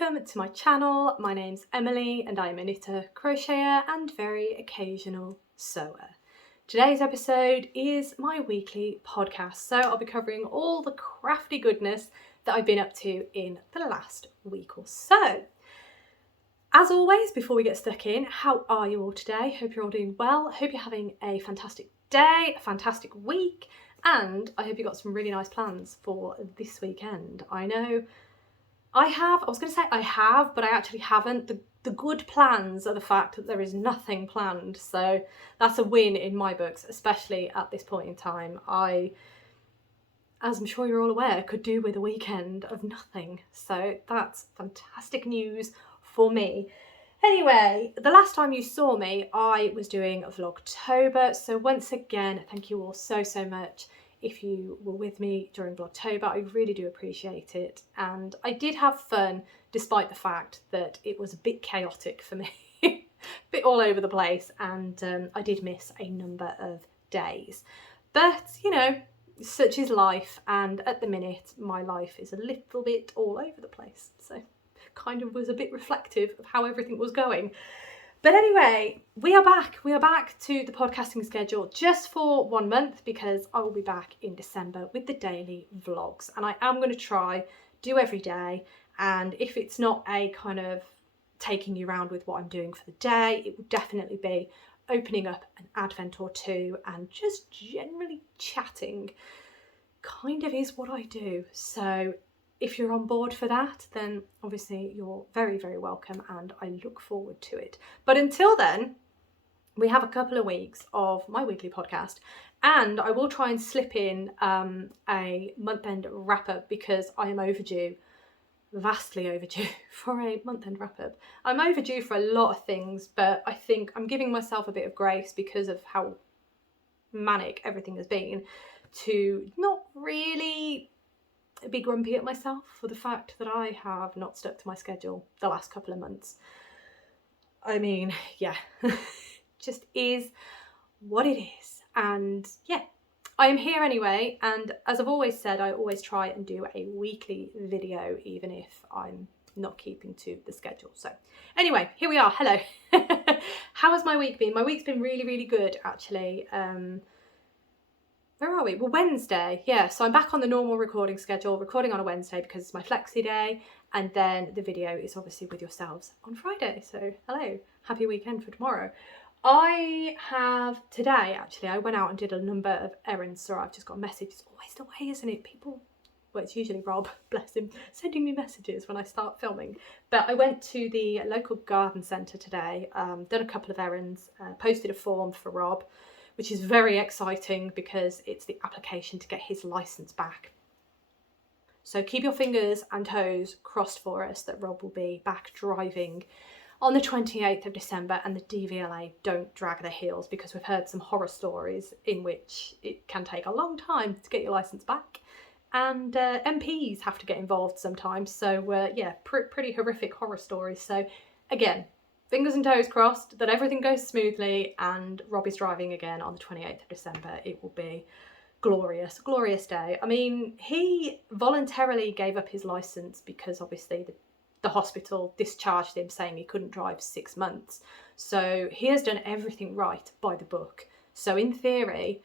Welcome to my channel. My name's Emily and I'm a knitter, crocheter and very occasional sewer. Today's episode is my weekly podcast, so I'll be covering all the crafty goodness that I've been up to in the last week or so. As always, before we get stuck in, how are you all today? Hope you're all doing well. Hope you're having a fantastic day, a fantastic week, and I hope you got some really nice plans for this weekend. I know I was going to say I have, but I actually haven't. The good plans are the fact that there is nothing planned. So that's a win in my books, especially at this point in time. I, as I'm sure you're all aware, could do with a weekend of nothing. So that's fantastic news for me. Anyway, the last time you saw me, I was doing a Vlogtober. So once again, thank you all so much. If you were with me during Vlogtober, I really do appreciate it. And I did have fun, despite the fact that it was a bit chaotic for me, a bit all over the place, and I did miss a number of days. But, you know, such is life, and at the minute, my life is a little bit all over the place. So kind of was a bit reflective of how everything was going. But anyway, we are back to the podcasting schedule just for 1 month, because I will be back in December with the daily vlogs, and I am going to try do every day. And if it's not a kind of taking you around with what I'm doing for the day, it will definitely be opening up an advent or two and just generally chatting. Kind of is what I do. So if you're on board for that, then obviously you're very welcome, and I look forward to it. But until then, we have a couple of weeks of my weekly podcast, and I will try and slip in a month-end wrap-up, because I am overdue, vastly overdue for a month-end wrap-up. I'm overdue for a lot of things, but I think I'm giving myself a bit of grace because of how manic everything has been, to not really be grumpy at myself for the fact that I have not stuck to my schedule the last couple of months. I mean, yeah, just is what it is. And yeah, I am here anyway. And as I've always said, I always try and do a weekly video, even if I'm not keeping to the schedule. So anyway, here we are. Hello. How has my week been? My week's been really good, actually. Where are we? Well, Wednesday, yeah. So I'm back on the normal recording schedule, recording on a Wednesday because it's my flexi day, and then the video is obviously with yourselves on Friday. So hello, happy weekend for tomorrow. I have today, actually, I went out and did a number of errands. So I've just got a message. It's always the way, isn't it? People, well, it's usually Rob, bless him, sending me messages when I start filming. But I went to the local garden centre today, done a couple of errands, posted a form for Rob, which is very exciting because it's the application to get his licence back. So keep your fingers and toes crossed for us that Rob will be back driving on the 28th of December, and the DVLA don't drag their heels, because we've heard some horror stories in which it can take a long time to get your licence back, and MPs have to get involved sometimes. So yeah, pretty horrific horror stories. So again, fingers and toes crossed that everything goes smoothly and Rob is driving again on the 28th of December. It will be glorious, glorious day. I mean, he voluntarily gave up his licence because obviously the hospital discharged him saying he couldn't drive 6 months. So he has done everything right by the book. So in theory,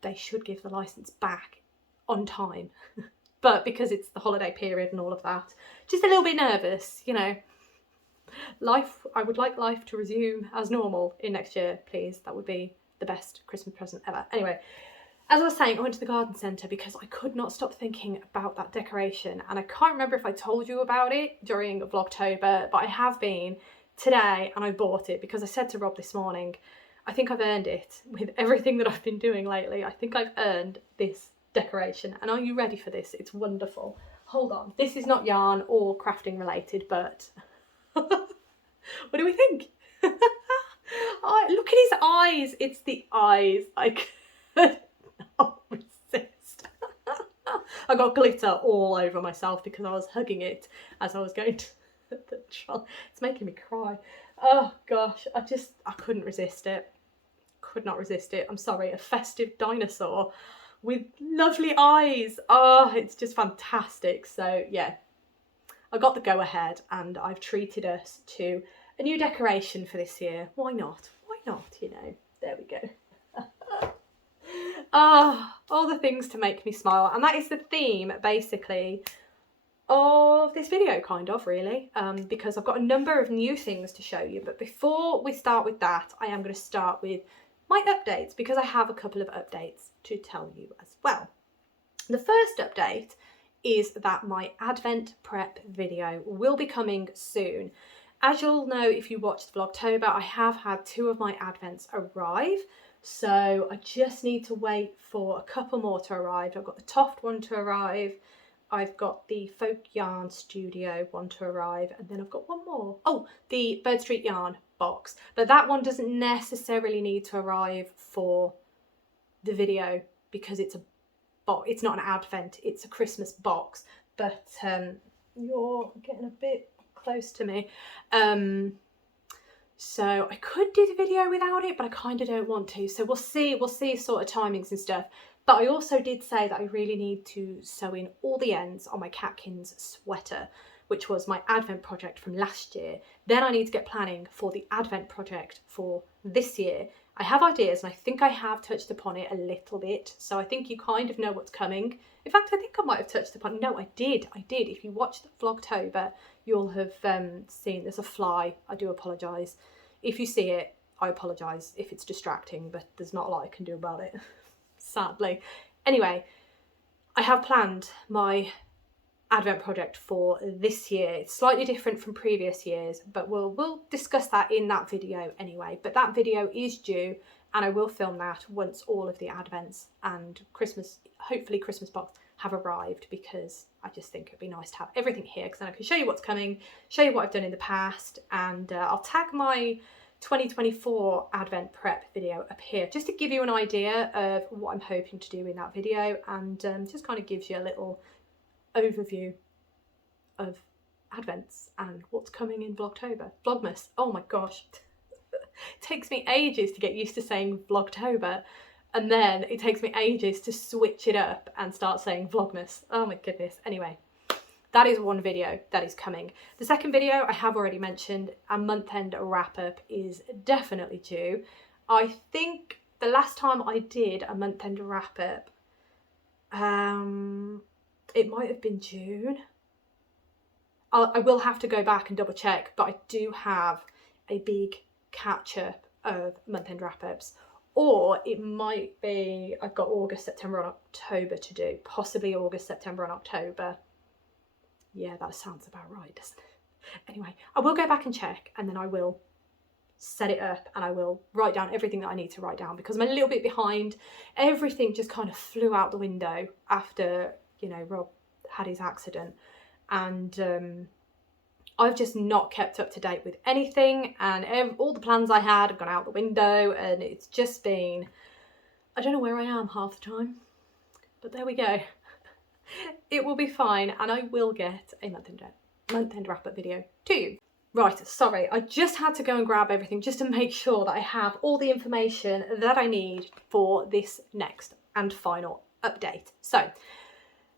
they should give the licence back on time. But because it's the holiday period and all of that, just a little bit nervous, you know. I would like life to resume as normal in next year, please. That would be the best Christmas present ever. Anyway, as I was saying, I went to the garden centre because I could not stop thinking about that decoration, and I can't remember if I told you about it during Vlogtober, but I have been today, and I bought it because I said to Rob this morning, I think I've earned it with everything that I've been doing lately. I think I've earned this decoration, and are you ready for this? It's wonderful. Hold on, this is not yarn or crafting related, but what do we think? Oh, look at his eyes. It's the eyes. I could not resist. I got glitter all over myself because I was hugging it as I was going to the trolley. It's making me cry. Oh gosh, I couldn't resist it. Could not resist it. I'm sorry, a festive dinosaur with lovely eyes. Oh, it's just fantastic. So yeah, I got the go ahead and I've treated us to a new decoration for this year. Why not? Why not, you know? There we go. Ah, all the things to make me smile. And that is the theme, basically, of this video, kind of, really, because I've got a number of new things to show you. But before we start with that, I am going to start with my updates, because I have a couple of updates to tell you as well. The first update is that my Advent prep video will be coming soon. As you'll know if you watched Vlogtober, I have had 2 of my Advents arrive, so I just need to wait for a couple more to arrive. I've got the Toft one to arrive, I've got the Folk Yarn Studio one to arrive, and then I've got one more. Oh, the Bird Street Yarn box, but that one doesn't necessarily need to arrive for the video because it's it's not an Advent, it's a Christmas box. But you're getting a bit close to me, so I could do the video without it, but I kind of don't want to, so we'll see sort of timings and stuff. But I also did say that I really need to sew in all the ends on my Catkins sweater, which was my Advent project from last year. Then I need to get planning for the Advent project for this year. I have ideas, and I think I have touched upon it a little bit, so I think you kind of know what's coming. In fact, I think I might have touched upon it. No, I did. If you watched Vlogtober, you'll have seen there's a fly. I do apologise. If you see it, I apologise if it's distracting, but there's not a lot I can do about it, sadly. Anyway, I have planned my Advent project for this year. It's slightly different from previous years, but we'll discuss that in that video anyway. But that video is due, and I will film that once all of the Advents and Christmas, hopefully Christmas box, have arrived, because I just think it'd be nice to have everything here, because then I can show you what's coming, show you what I've done in the past, and I'll tag my 2024 Advent prep video up here just to give you an idea of what I'm hoping to do in that video, and just kind of gives you a little overview of Advents and what's coming in Vlogtober. Vlogmas, oh my gosh. It takes me ages to get used to saying Vlogtober, and then it takes me ages to switch it up and start saying Vlogmas. Oh my goodness. Anyway, that is one video that is coming. The second video I have already mentioned, a month-end wrap-up, is definitely due. I think the last time I did a month-end wrap-up, it might have been June. I will have to go back and double check, but I do have a big catch-up of month-end wrap-ups. Or it might be I've got August, September and October to do. Possibly August, September and October. Yeah, that sounds about right, doesn't it? Anyway, I will go back and check, and then I will set it up, and I will write down everything that I need to write down, because I'm a little bit behind. Everything just kind of flew out the window after, you know, Rob had his accident, and I've just not kept up to date with anything, and all the plans I had have gone out the window, and it's just been, I don't know where I am half the time, but there we go. It will be fine, and I will get a month-end wrap-up video to you. Right, sorry, I just had to go and grab everything just to make sure that I have all the information that I need for this next and final update. So,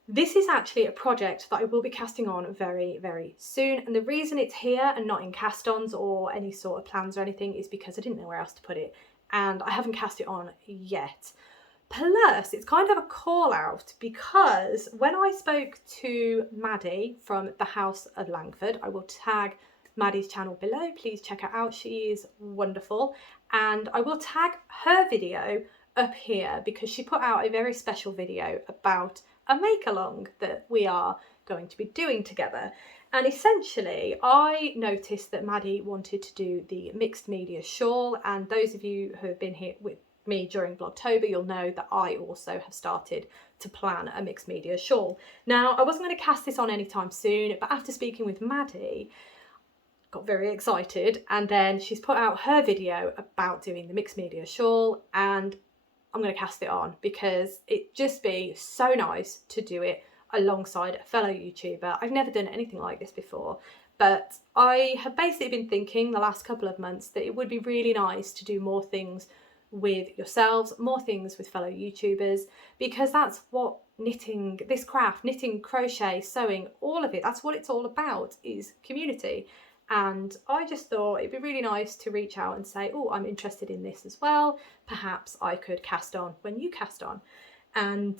this is actually a project that I will be casting on very, very soon, and the reason it's here and not in cast-ons or any sort of plans or anything is because I didn't know where else to put it, and I haven't cast it on yet. Plus, it's kind of a call out, because when I spoke to Maddie from the House of Langford, I will tag Maddie's channel below, please check her out, she is wonderful, and I will tag her video up here because she put out a very special video about a make-along that we are going to be doing together. And essentially, I noticed that Maddie wanted to do the mixed media shawl, and those of you who have been here with me during Vlogtober, you'll know that I also have started to plan a mixed media shawl. Now, I wasn't going to cast this on anytime soon, but after speaking with Maddie, got very excited, and then she's put out her video about doing the mixed media shawl, and I'm going to cast it on because it'd just be so nice to do it alongside a fellow YouTuber. I've never done anything like this before, but I have basically been thinking the last couple of months that it would be really nice to do more things with yourselves, more things with fellow YouTubers, because that's what knitting, this craft, knitting, crochet, sewing, all of it, that's what it's all about, is community. And I just thought it'd be really nice to reach out and say, oh, I'm interested in this as well. Perhaps I could cast on when you cast on. And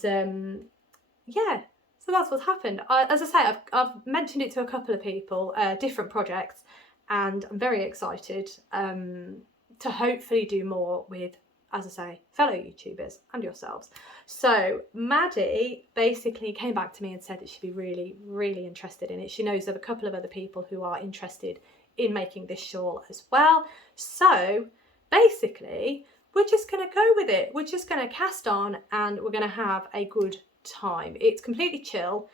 yeah, so that's what's happened. As I say, I've mentioned it to a couple of people, different projects, and I'm very excited to hopefully do more with, as I say, fellow YouTubers and yourselves. So Maddie basically came back to me and said that she'd be really, really interested in it. She knows of a couple of other people who are interested in making this shawl as well. So basically, we're just going to go with it. We're just going to cast on and we're going to have a good time. It's completely chill.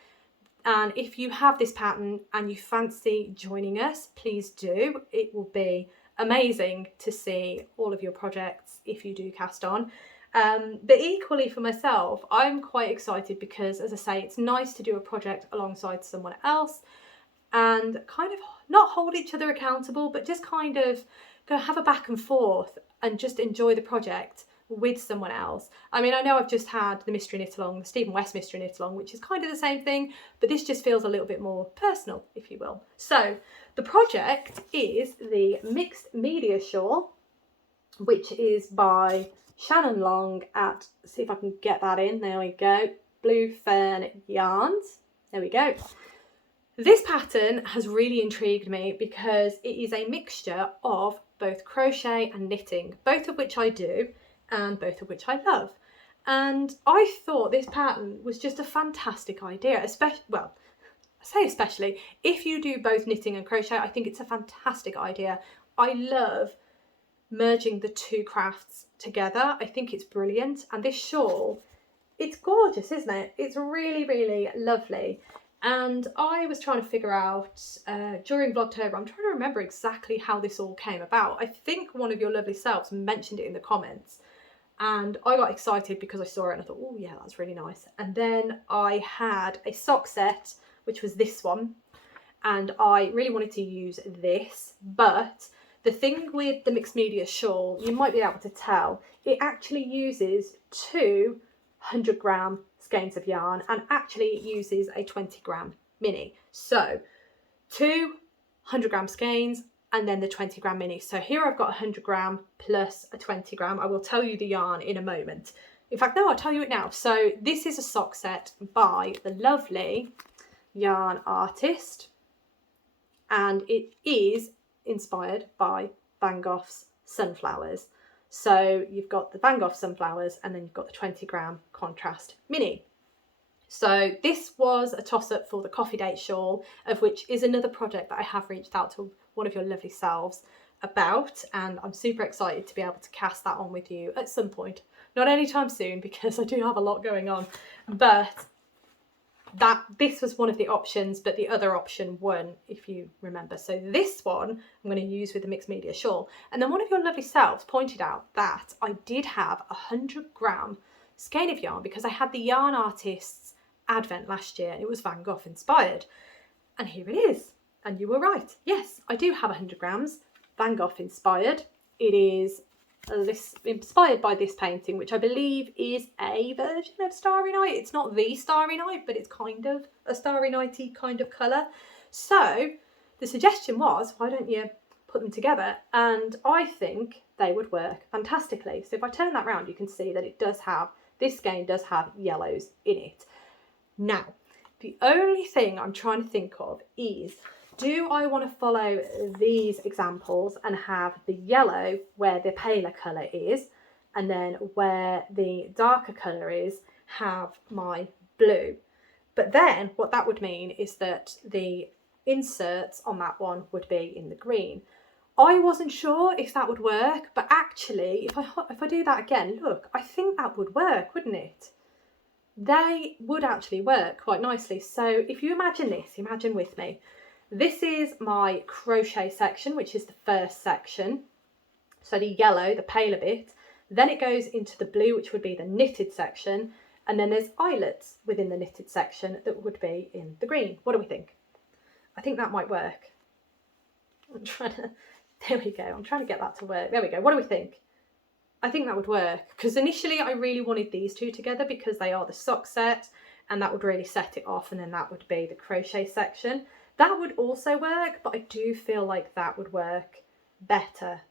And if you have this pattern and you fancy joining us, please do. It will be amazing to see all of your projects if you do cast on. But equally for myself, I'm quite excited because, as I say, it's nice to do a project alongside someone else and kind of not hold each other accountable, but just kind of go have a back and forth and just enjoy the project with someone else. I mean, I know I've just had the Mystery Knit Along, the Stephen West Mystery Knit Along, which is kind of the same thing, but this just feels a little bit more personal, if you will. So the project is the Mixed Media Shawl, which is by Shannon Long at, see if I can get that in, there we go, Blue Fern Yarns, there we go. This pattern has really intrigued me because it is a mixture of both crochet and knitting, both of which I do and both of which I love. And I thought this pattern was just a fantastic idea, especially, well, I say especially, if you do both knitting and crochet, I think it's a fantastic idea. I love merging the two crafts together. I think it's brilliant. And this shawl, it's gorgeous, isn't it? It's really, really lovely. And I was trying to figure out during Vlogtober, I'm trying to remember exactly how this all came about. I think one of your lovely selves mentioned it in the comments. And I got excited because I saw it and I thought, oh yeah, that's really nice. And then I had a sock set, which was this one. And I really wanted to use this. But the thing with the Mixed Media Shawl, you might be able to tell, it actually uses 200-gram skeins of yarn and actually it uses a 20-gram mini. So 200-gram skeins and then the 20-gram mini. So here I've got 100-gram plus a 20-gram. I will tell you the yarn in a moment. In fact, no, I'll tell you it now. So this is a sock set by the lovely yarn artist, and it is inspired by Van Gogh's Sunflowers. So you've got the Van Gogh Sunflowers and then you've got the 20-gram contrast mini. So this was a toss-up for the Coffee Date Shawl, of which is another project that I have reached out to one of your lovely selves about, and I'm super excited to be able to cast that on with you at some point. Not anytime soon because I do have a lot going on, but this was one of the options, but the other option won, if you remember. So this one I'm going to use with the Mixed Media Shawl. And then one of your lovely selves pointed out that I did have a 100-gram skein of yarn because I had the yarn artist's advent last year and it was Van Gogh inspired. And here it is. And you were right. Yes, I do have 100 grams Van Gogh inspired. It is inspired by this painting, which I believe is a version of Starry Night. It's not the Starry Night, but it's kind of a Starry Nighty kind of colour. So the suggestion was, why don't you put them together? And I think they would work fantastically. So if I turn that round, you can see that it does have, this skein does have yellows in it. Now, the only thing I'm trying to think of is, do I want to follow these examples and have the yellow where the paler colour is, and then where the darker colour is, have my blue? But then what that would mean is that the inserts on that one would be in the green. I wasn't sure if that would work, but actually, if I do that again, look, I think that would work, wouldn't it? They would actually work quite nicely. So if you imagine this, imagine with me. This is my crochet section, which is the first section. So the yellow, the paler bit. Then it goes into the blue, which would be the knitted section. And then there's eyelets within the knitted section that would be in the green. What do we think? I think that might work. I'm trying to, there we go. I'm trying to get that to work. There we go. What do we think? I think that would work, because initially I really wanted these two together because they are the sock set, and that would really set it off, and then that would be the crochet section. That would also work, but I do feel like that would work better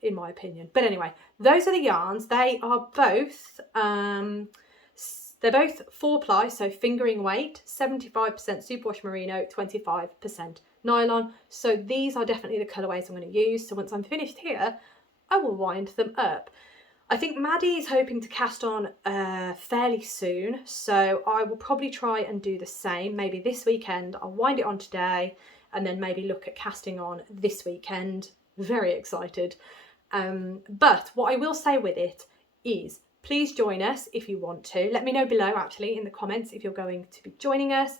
in my opinion. But anyway, those are the yarns. They are both they're both 4-ply, so fingering weight, 75% superwash merino, 25% nylon. So these are definitely the colourways I'm going to use. So once I'm finished here, I will wind them up. I think Maddie is hoping to cast on fairly soon, so I will probably try and do the same. Maybe this weekend, I'll wind it on today, and then maybe look at casting on this weekend. Very excited. But what I will say with it is, please join us if you want to. Let me know below actually in the comments if you're going to be joining us.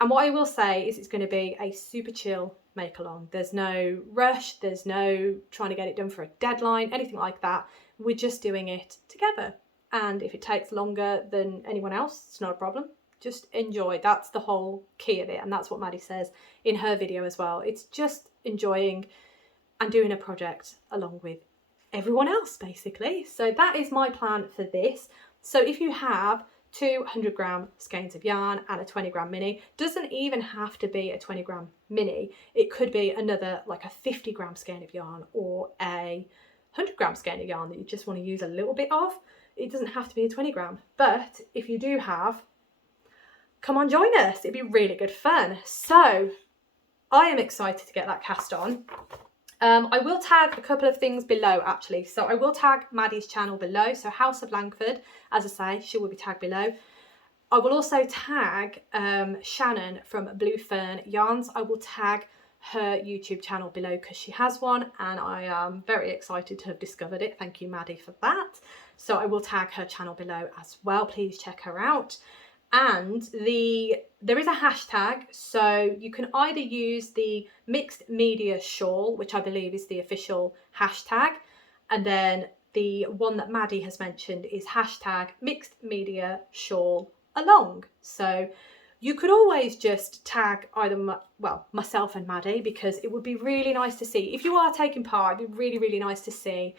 And what I will say is it's going to be a super chill make along. There's no rush, there's no trying to get it done for a deadline, anything like that. We're just doing it together. And if it takes longer than anyone else, it's not a problem. Just enjoy. That's the whole key of it. And that's what Maddie says in her video as well. It's just enjoying and doing a project along with everyone else basically. So that is my plan for this. So if you have 200-gram skeins of yarn and a 20-gram mini, doesn't even have to be a 20-gram mini, it could be another like a 50-gram skein of yarn or a 100-gram skein of yarn that you just want to use a little bit of. It doesn't have to be a 20-gram, but if you do have, come on, join us. It'd be really good fun. So I am excited to get that cast on. I will tag a couple of things below actually. So I will tag Maddie's channel below. So House of Langford, as I say, she will be tagged below. I will also tag Shannon from Blue Fern Yarns. I will tag her YouTube channel below because she has one, and I am very excited to have discovered it. Thank you, Maddie, for that. So I will tag her channel below as well. Please check her out. And there is a hashtag, so you can either use the Mixed Media Shawl, which I believe is the official hashtag, and then the one that Maddie has mentioned is hashtag Mixed Media Shawl Along. So you could always just tag either myself and Maddie, because it would be really nice to see, if you are taking part, it'd be really, really nice to see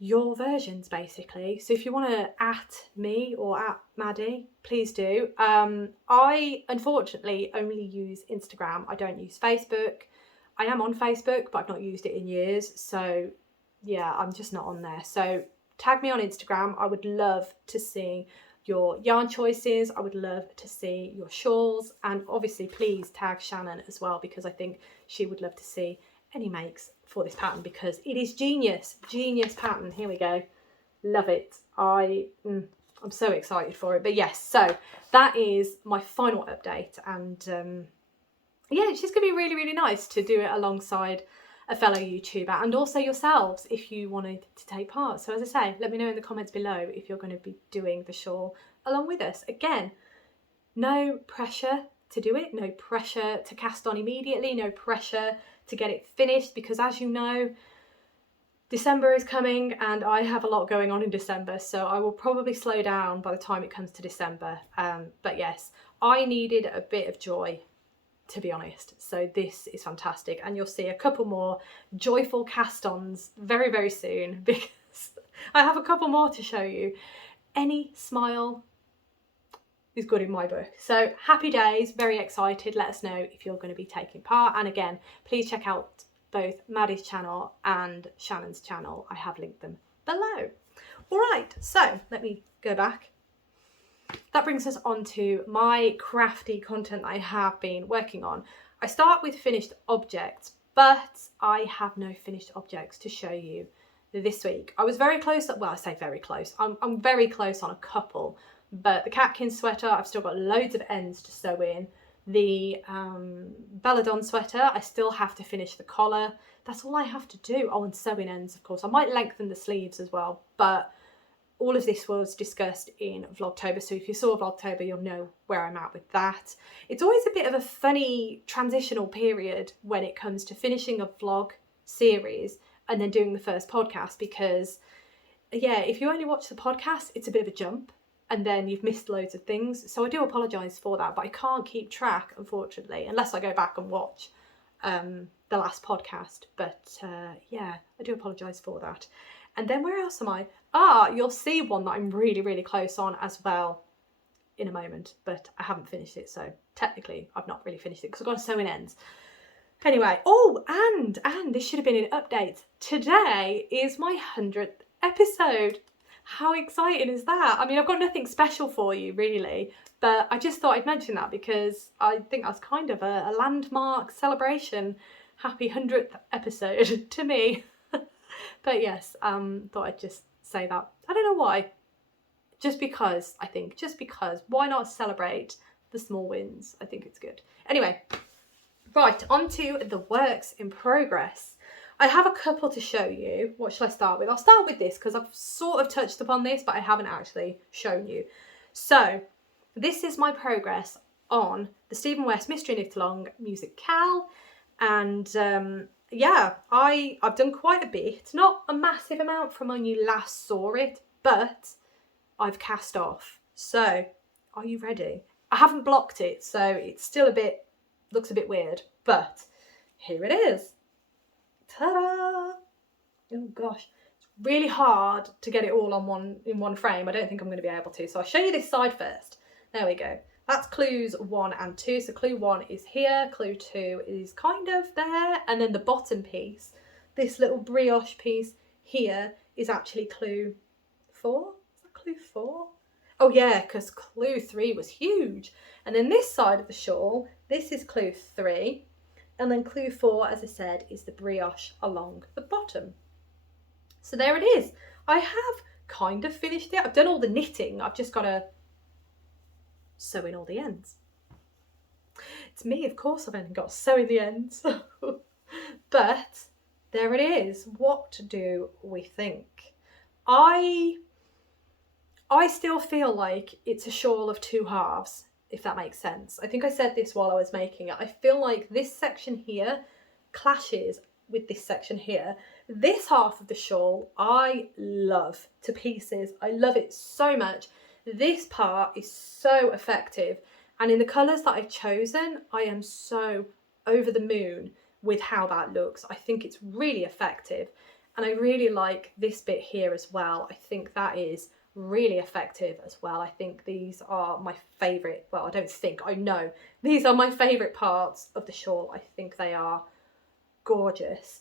your versions basically. So if you want to at me or at Maddie, please do. I unfortunately only use Instagram. I don't use Facebook. I am on Facebook, but I've not used it in years, so yeah, I'm just not on there. So tag me on Instagram. I would love to see your yarn choices. I would love to see your shawls, and obviously please tag Shannon as well, because I think she would love to see any makes for this pattern, because it is genius pattern. Here we go, love it. I'm so excited for it. But yes, so that is my final update, and yeah, it's just gonna be really, really nice to do it alongside a fellow YouTuber, and also yourselves if you wanted to take part. So as I say, let me know in the comments below if you're going to be doing the shawl along with us. Again, no pressure to do it, no pressure to cast on immediately, no pressure to get it finished, because as you know, December is coming and I have a lot going on in December, so I will probably slow down by the time it comes to December. But yes, I needed a bit of joy, to be honest, so this is fantastic, and you'll see a couple more joyful cast-ons very, very soon, because I have a couple more to show you. Any smile is good in my book. So happy days, very excited. Let us know if you're going to be taking part, and again, please check out both Maddie's channel and Shannon's channel. I have linked them below. All right, so let me go back. That brings us on to my crafty content that I have been working on. I start with finished objects, but I have no finished objects to show you this week. I was very close, well, I say very close, I'm very close on a couple, but the Catkin sweater, I've still got loads of ends to sew in. The Belladonna sweater, I still have to finish the collar. That's all I have to do. Oh, and sewing ends, of course. I might lengthen the sleeves as well, but all of this was discussed in Vlogtober, so if you saw Vlogtober, you'll know where I'm at with that. It's always a bit of a funny transitional period when it comes to finishing a vlog series and then doing the first podcast, because yeah, if you only watch the podcast, it's a bit of a jump and then you've missed loads of things. So I do apologise for that, but I can't keep track, unfortunately, unless I go back and watch the last podcast. But yeah, I do apologise for that. And then where else am I? You'll see one that I'm really, really close on as well in a moment, but I haven't finished it, so technically I've not really finished it because I've got to sew in ends. Anyway, and this should have been an update. Today is my 100th episode. How exciting is that? I mean, I've got nothing special for you really, but I just thought I'd mention that because I think that's kind of a landmark celebration. Happy 100th episode to me. But yes, thought I'd just say that. I don't know why. Just because, why not celebrate the small wins? I think it's good. Anyway, right, on to the works in progress. I have a couple to show you. What shall I start with? I'll start with this because I've sort of touched upon this, but I haven't actually shown you. So this is my progress on the Stephen West Mystery Knit Along MusiKAL. And yeah, I've done quite a bit. Not a massive amount from when you last saw it, but I've cast off. So are you ready? I haven't blocked it, so it's still looks a bit weird, but here it is. Ta-da! Oh gosh, it's really hard to get it all on in one frame. I don't think I'm going to be able to, so I'll show you this side first. There we go. That's clues 1 and 2. So clue 1 is here, clue 2 is kind of there, and then the bottom piece, this little brioche piece here, is actually clue 4. Is that clue 4? Oh yeah, because clue 3 was huge. And then this side of the shawl, this is clue 3. And then clue 4, as I said, is the brioche along the bottom. So there it is. I have kind of finished it. I've done all the knitting. I've just got to sew in all the ends. It's me, of course, I've only got to sew in the ends. But there it is. What do we think? I still feel like it's a shawl of 2 halves, if that makes sense. I think I said this while I was making it. I feel like this section here clashes with this section here. This half of the shawl I love to pieces. I love it so much. This part is so effective, and in the colours that I've chosen, I am so over the moon with how that looks. I think it's really effective, and I really like this bit here as well. I think that is really effective as well. I think these are my favourite, well, I don't think, I know these are my favourite parts of the shawl. I think they are gorgeous.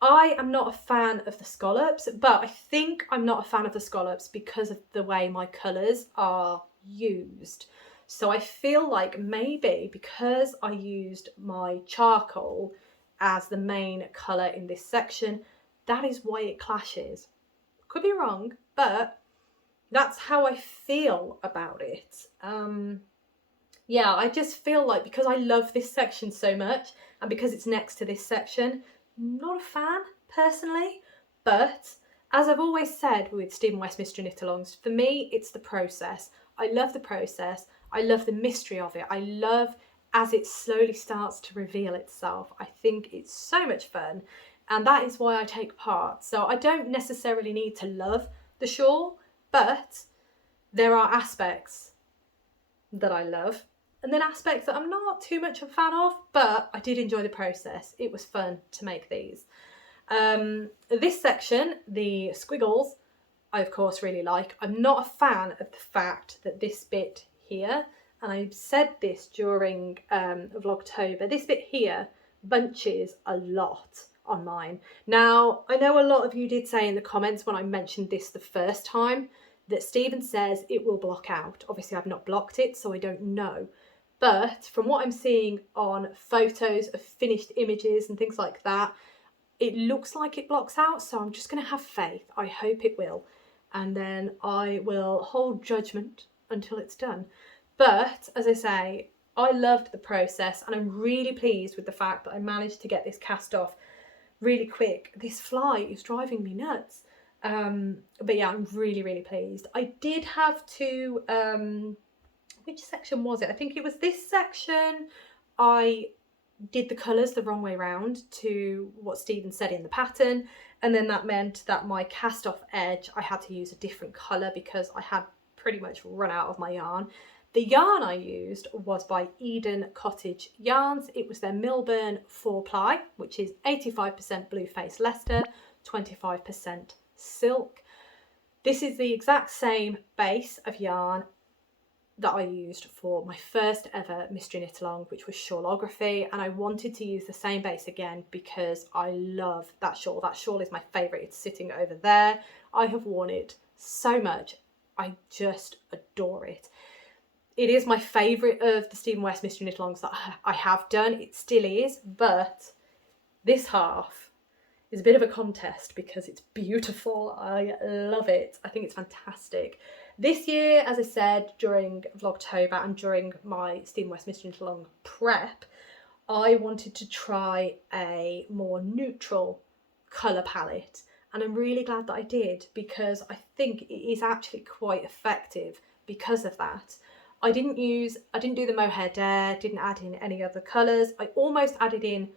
I am not a fan of the scallops, but I think I'm not a fan of the scallops because of the way my colours are used. So I feel like maybe because I used my charcoal as the main colour in this section, that is why it clashes. Could be wrong, but that's how I feel about it. Yeah, I just feel like because I love this section so much and because it's next to this section, not a fan personally, but as I've always said with Stephen West Mystery Knit Alongs, for me it's the process. I love the process. I love the mystery of it. I love as it slowly starts to reveal itself. I think it's so much fun, and that is why I take part. So I don't necessarily need to love the shawl, but there are aspects that I love and then aspects that I'm not too much of a fan of, but I did enjoy the process. It was fun to make these. This section, the squiggles, I of course really like. I'm not a fan of the fact that this bit here, and I said this during Vlogtober, this bit here bunches a lot on mine. Now, I know a lot of you did say in the comments when I mentioned this the first time that Stephen says it will block out. Obviously I've not blocked it, so I don't know. But from what I'm seeing on photos of finished images and things like that, it looks like it blocks out, so I'm just going to have faith. I hope it will. And then I will hold judgment until it's done. But as I say, I loved the process and I'm really pleased with the fact that I managed to get this cast off really quick. This fly is driving me nuts. But yeah, I'm really, really pleased. I did have to, which section was it? I think it was this section. I did the colours the wrong way round to what Stephen said in the pattern, and then that meant that my cast off edge I had to use a different colour because I had pretty much run out of my yarn. The yarn I used was by Eden Cottage Yarns. It was their Milburn 4-ply, which is 85% Blue Face Leicester, 25% silk. This is the exact same base of yarn that I used for my first ever mystery knit along, which was Shawlography, and I wanted to use the same base again because I love that shawl. That shawl is my favourite. It's sitting over there. I have worn it so much. I just adore it. It is my favourite of the Stephen West mystery knit alongs that I have done. It still is, but this half is a bit of a contest because it's beautiful. I love it. I think it's fantastic. This year, as I said, during Vlogtober and during my Stephen West mystery knit along prep, I wanted to try a more neutral colour palette, and I'm really glad that I did because I think it is actually quite effective because of that. I didn't do the mohair dare, didn't add in any other colours. I almost added in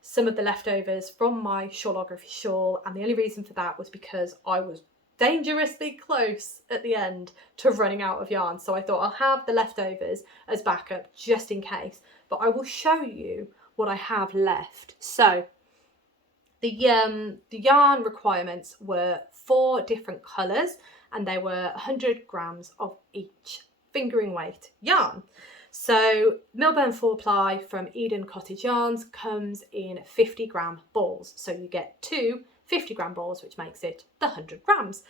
some of the leftovers from my Shawlography shawl, and the only reason for that was because I was dangerously close at the end to running out of yarn, so I thought I'll have the leftovers as backup just in case, but I will show you what I have left. So the yarn requirements were 4 different colours, and they were 100 grams of each fingering weight yarn. So Millburn 4-ply from Eden Cottage Yarns comes in 50 gram balls. So you get 2 50 gram balls, which makes it the 100 grams.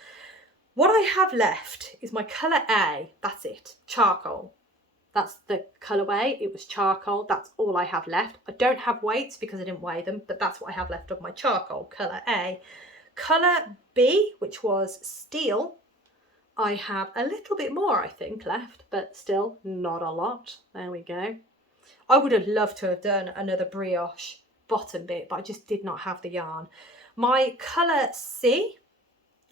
What I have left is my colour A, that's it, charcoal. That's the colourway, it was charcoal, that's all I have left. I don't have weights because I didn't weigh them, but that's what I have left of my charcoal, colour A. Colour B, which was steel, I have a little bit more, I think, left, but still not a lot. There we go. I would have loved to have done another brioche bottom bit, but I just did not have the yarn. My colour C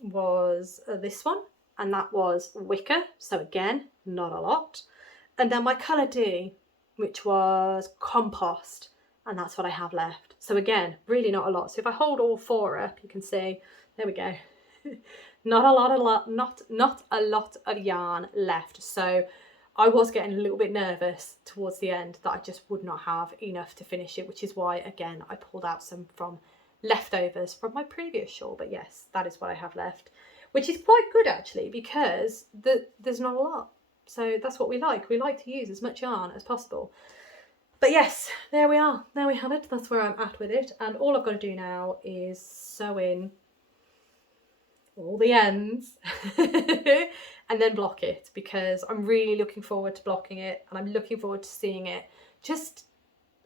was this one, and that was wicker, so again, not a lot. And then my colour D, which was compost, and that's what I have left. So again, really not a lot. So if I hold all 4 up, you can see, there we go. Not a lot of yarn left, so I was getting a little bit nervous towards the end that I just would not have enough to finish it, which is why again I pulled out some from leftovers from my previous shawl. But yes, that is what I have left, which is quite good actually because there's not a lot, so that's what we like to use as much yarn as possible. But yes, there we are, there we have it. That's where I'm at with it, and all I've got to do now is sew in all the ends and then block it, because I'm really looking forward to blocking it, and I'm looking forward to seeing it just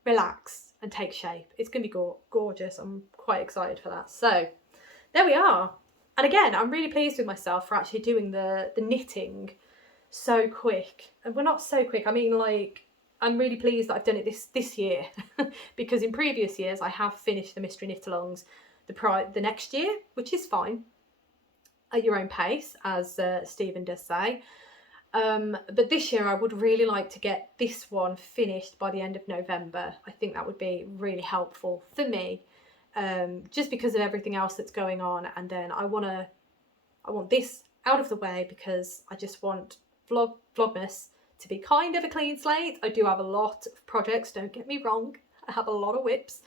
relax and take shape. It's gonna be gorgeous. I'm quite excited for that. So there we are. And again, I'm really pleased with myself for actually doing the knitting so quick. And we're not so quick, I mean, like, I'm really pleased that I've done it this year because in previous years I have finished the mystery knit alongs the next year, which is fine, at your own pace, as Stephen does say. But this year I would really like to get this one finished by the end of November. I think that would be really helpful for me, just because of everything else that's going on. And then I want this out of the way because I just want Vlogmas to be kind of a clean slate. I do have a lot of projects, don't get me wrong. I have a lot of whips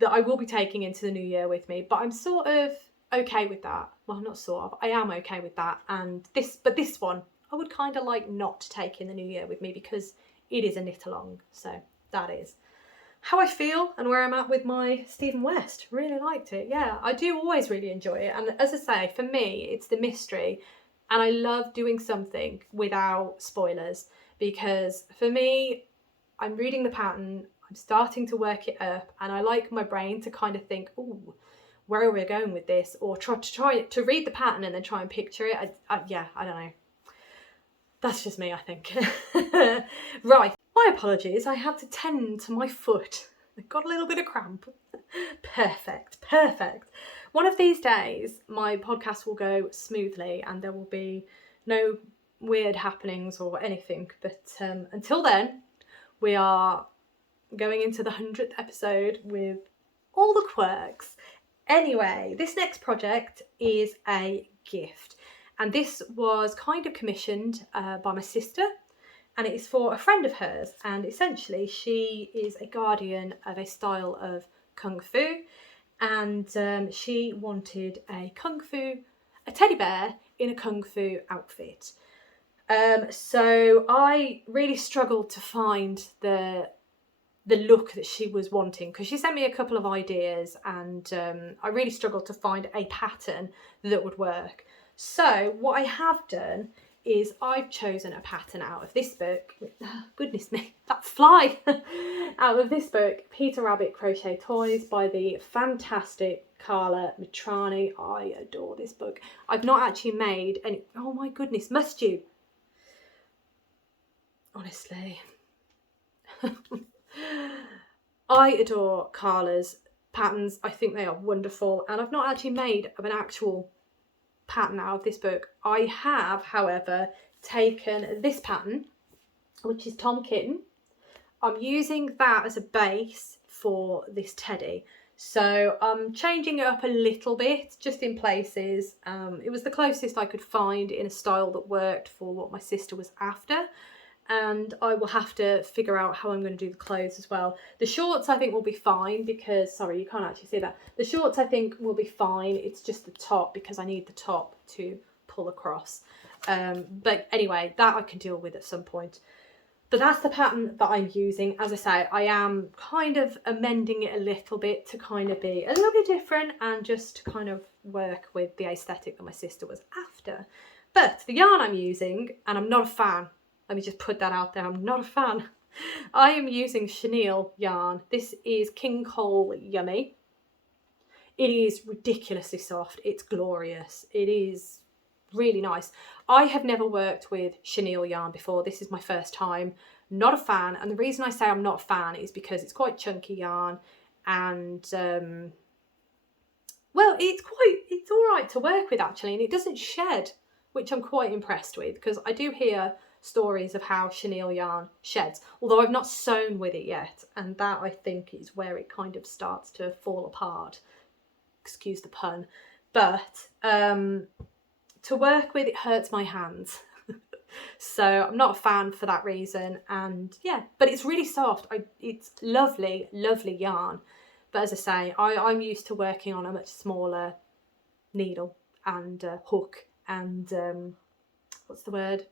that I will be taking into the new year with me, but I'm sort of okay with that. Well, not sort of, I am okay with that. And this one I would kind of like not to take in the new year with me because it is a knit along. So that is how I feel and where I'm at with my Stephen West. Really liked it. Yeah, I do always really enjoy it. And as I say, for me, it's the mystery, and I love doing something without spoilers, because for me, I'm reading the pattern, I'm starting to work it up, and I like my brain to kind of think, ooh, where are we going with this? Or try to read the pattern and then try and picture it. Yeah, I don't know. That's just me, I think. Right, my apologies. I had to tend to my foot. I got a little bit of cramp. Perfect. One of these days, my podcast will go smoothly and there will be no weird happenings or anything. But until then, we are going into the 100th episode with all the quirks. Anyway, this next project is a gift, and this was kind of commissioned by my sister, and it is for a friend of hers, and essentially she is a guardian of a style of Kung Fu, and she wanted a Kung Fu a teddy bear in a kung fu outfit. So I really struggled to find the look that she was wanting, because she sent me a couple of ideas, and I really struggled to find a pattern that would work. So what I have done is I've chosen a pattern out of this book. Goodness me, that fly! Out of this book, Peter Rabbit Crochet Toys by the fantastic Carla Mitrani. I adore this book. I've not actually made any... Oh my goodness, must you? Honestly. I adore Carla's patterns. I think they are wonderful, and I've not actually made an actual pattern out of this book. I have, however, taken this pattern, which is Tom Kitten. I'm using that as a base for this teddy, so I'm changing it up a little bit just in places. It was the closest I could find in a style that worked for what my sister was after, and I will have to figure out how I'm going to do the clothes as well. The shorts I think will be fine because, sorry, you can't actually see that. The shorts I think will be fine. It's just the top, because I need the top to pull across. But anyway, that I can deal with at some point. But that's the pattern that I'm using. As I say, I am kind of amending it a little bit to kind of be a little bit different and just to kind of work with the aesthetic that my sister was after. But the yarn I'm using, and I'm not a fan, let me just put that out there, I'm not a fan. I am using chenille yarn. This is King Cole Yummy. It is ridiculously soft. It's glorious. It is really nice. I have never worked with chenille yarn before. This is my first time. Not a fan. And the reason I say I'm not a fan is because it's quite chunky yarn, and well, it's all right to work with actually, and it doesn't shed, which I'm quite impressed with, because I do hear stories of how chenille yarn sheds, although I've not sewn with it yet, and that I think is where it kind of starts to fall apart, excuse the pun. But to work with, it hurts my hands. So I'm not a fan for that reason. And yeah, but it's really soft. It's lovely yarn, but as I say, I'm used to working on a much smaller needle and hook and what's the word,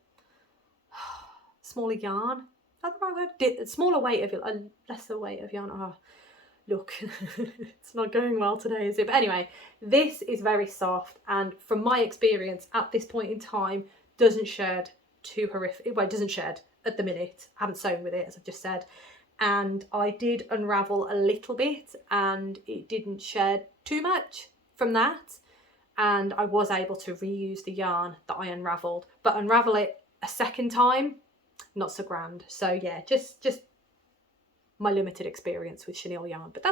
smaller yarn, is that the right word? Smaller weight of a lesser weight of yarn. Oh, look, it's not going well today, is it? But anyway, this is very soft, and from my experience at this point in time, doesn't shed too horrific. Well, it doesn't shed at the minute. I haven't sewn with it, as I've just said, and I did unravel a little bit, and it didn't shed too much from that, and I was able to reuse the yarn that I unravelled, but unravel it a second time, not so grand. So yeah, just my limited experience with chenille yarn, but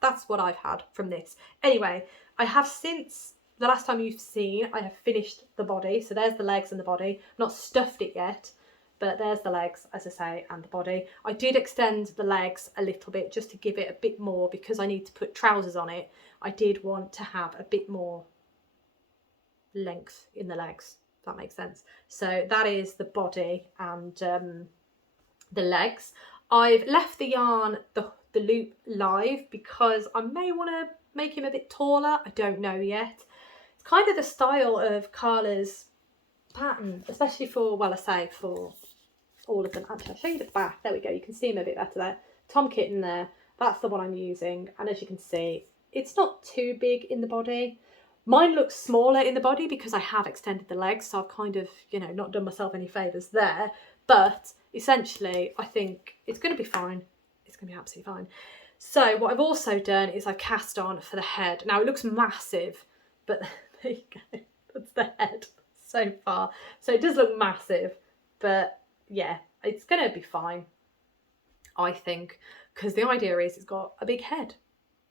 that's what I've had from this. Anyway, I have, since the last time you've seen, I have finished the body. So there's the legs and the body. I've not stuffed it yet, but there's the legs, as I say, and the body. I did extend the legs a little bit just to give it a bit more, because I need to put trousers on it. I did want to have a bit more length in the legs, if that makes sense. So that is the body and the legs. I've left the yarn, the loop live, because I may want to make him a bit taller. I don't know yet. It's kind of the style of Carla's pattern, especially for, well, I say for all of them. Actually, I'll show you the back. There we go. You can see him a bit better there. Tom Kitten there. That's the one I'm using. And as you can see, it's not too big in the body. Mine looks smaller in the body because I have extended the legs. So I've kind of, you know, not done myself any favours there. But essentially, I think it's going to be fine. It's going to be absolutely fine. So what I've also done is I've cast on for the head. Now it looks massive, but there you go. That's the head so far. So it does look massive, but yeah, it's going to be fine, I think, because the idea is it's got a big head.